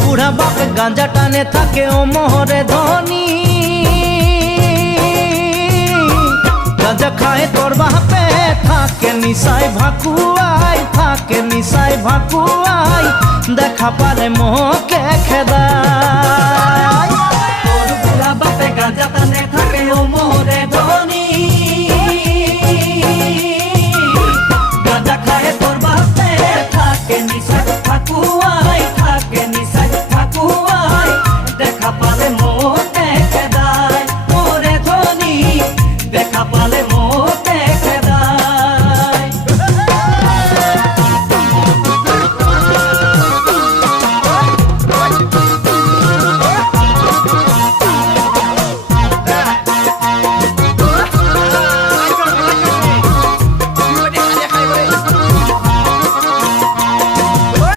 বুড়া বাপে গাঁজা টানে থাকে ও মোহরে ধনী। গাঁজা খায় তোর বাপে থাকে নিশায় ভাকুয়াই, থাকে নিশায় ভাকুয়াই, দেখা পারে মোহকে খেদায়। তোর বুড়া বাপে গাঁজা টানে থাকে ও মোহরে ধনী। গাঁজা খায় তোর বাপে থাকে নিশায় ভাকুয়াই।